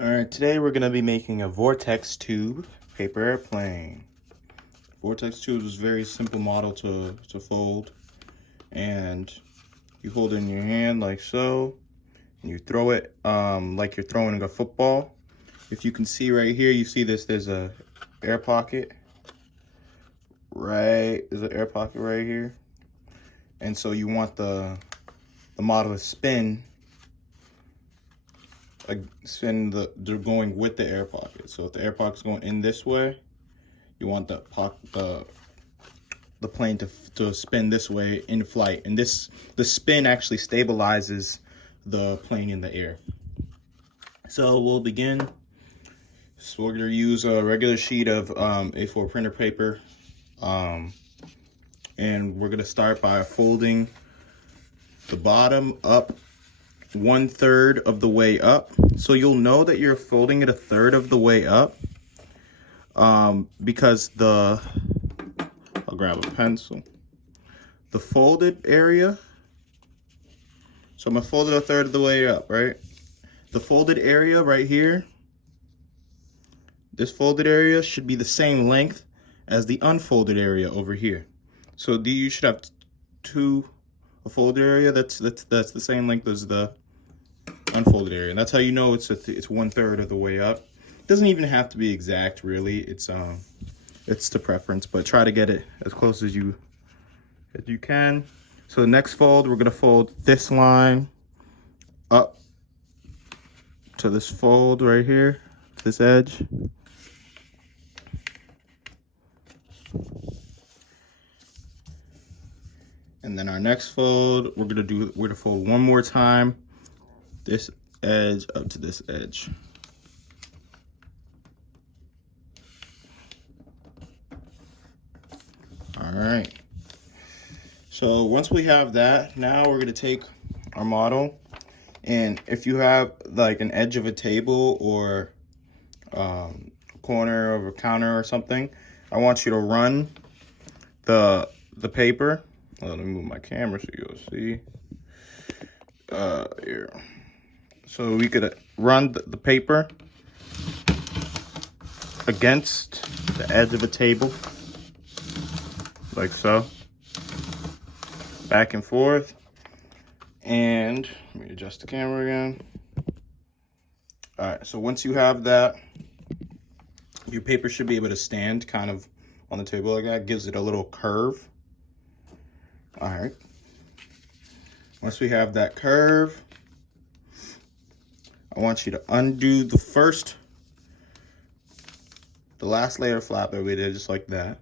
Alright, today we're going to be making a Vortex tube paper airplane. Vortex tube is a very simple model to fold. And you hold it in your hand like so. And you throw it like you're throwing a football. If you can see right here, you see this, there's a air pocket. There's an air pocket right here. And so you want the model to spin they're going with the air pocket. So if the air pocket's going in this way, you want the plane to spin this way in flight, and the spin actually stabilizes the plane in the air. So we'll begin. So we're going to use a regular sheet of A4 printer paper, and we're going to start by folding the bottom up 1/3 of the way up. So you'll know that you're folding it 1/3 of the way up because I'll grab a pencil. The folded area, so I'm gonna fold it 1/3 of the way up, right? The folded area right here, this folded area should be the same length as the unfolded area over here. So you should have a folded area that's the same length as the unfolded area, and that's how you know it's 1/3 of the way up. It doesn't even have to be exact, really. It's to preference, but try to get it as close as you can. So the next fold, we're gonna fold this line up to this fold right here, this edge. And then our next fold, we're gonna fold one more time, this edge up to this edge. All right. So once we have that, now we're gonna take our model, and if you have like an edge of a table or corner of a counter or something, I want you to run the paper. Let me move my camera so you'll see. Here. So we could run the paper against the edge of a table, like so, back and forth. And let me adjust the camera again. All right, so once you have that, your paper should be able to stand kind of on the table like that. Gives it a little curve. All right. Once we have that curve, I want you to undo the last layer of flap that we did, just like that.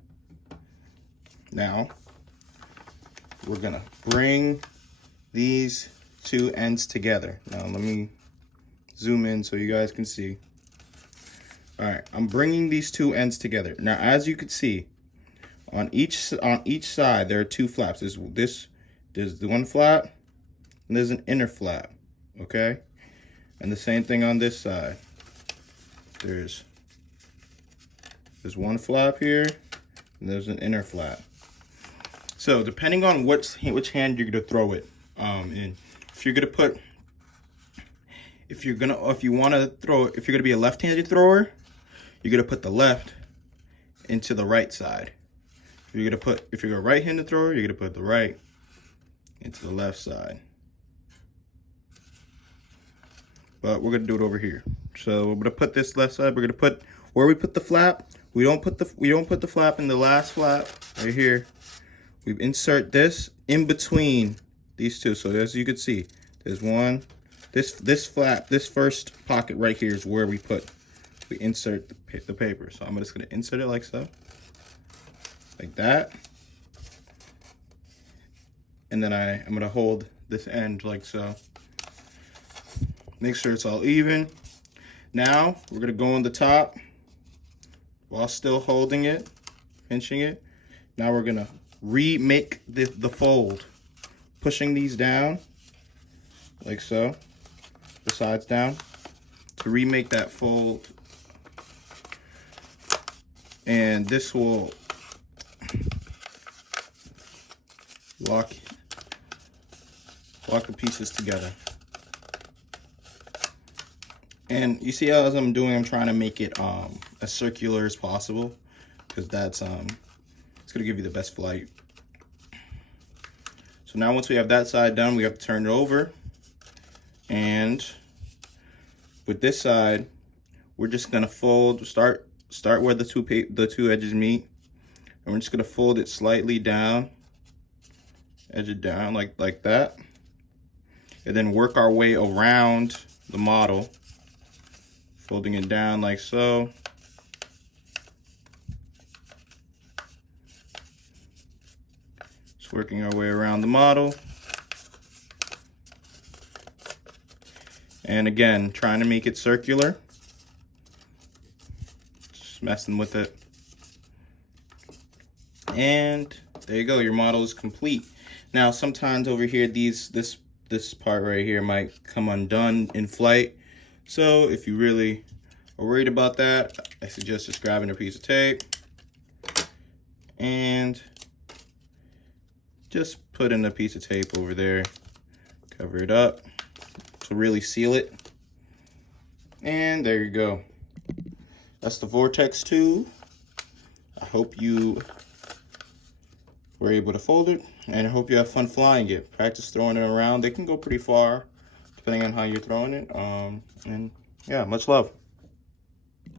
Now, we're gonna bring these two ends together. Now, let me zoom in so you guys can see. All right, I'm bringing these two ends together. Now, as you can see, on each side, there are two flaps. There's the one flap, and there's an inner flap, okay? And the same thing on this side. There's one flap here, and there's an inner flap. So depending on which hand you're gonna throw it in, if you're gonna be a left-handed thrower, you're gonna put the left into the right side. If you're a right-handed thrower, you're gonna put the right into the left side. But we're gonna do it over here. So we're gonna put this left side. We're gonna put where we put the flap. We don't put the flap in the last flap right here. We insert this in between these two. So as you can see, there's one. This flap, this first pocket right here is where we insert the paper. So I'm just gonna insert it like so, like that. And then I'm gonna hold this end like so. Make sure it's all even. Now we're gonna go on the top while still holding it, pinching it. Now we're gonna remake the fold, pushing these down like so, the sides down, to remake that fold. And this will lock the pieces together. And you see how as I'm doing, I'm trying to make it as circular as possible, because that's it's gonna give you the best flight. So now once we have that side done, we have to turn it over. And with this side, we're just gonna fold, start where the two edges meet, and we're just gonna fold it slightly down, edge it down like that, and then work our way around the model, folding it down like so. Just working our way around the model. And again, trying to make it circular. Just messing with it. And there you go, your model is complete. Now sometimes over here, this part right here might come undone in flight. So if you really are worried about that, I suggest just grabbing a piece of tape and just putting a piece of tape over there, cover it up to really seal it. And there you go. That's the Vortex 2. I hope you were able to fold it, and I hope you have fun flying it. Practice throwing it around. They can go pretty far depending on how you're throwing it. And yeah, much love.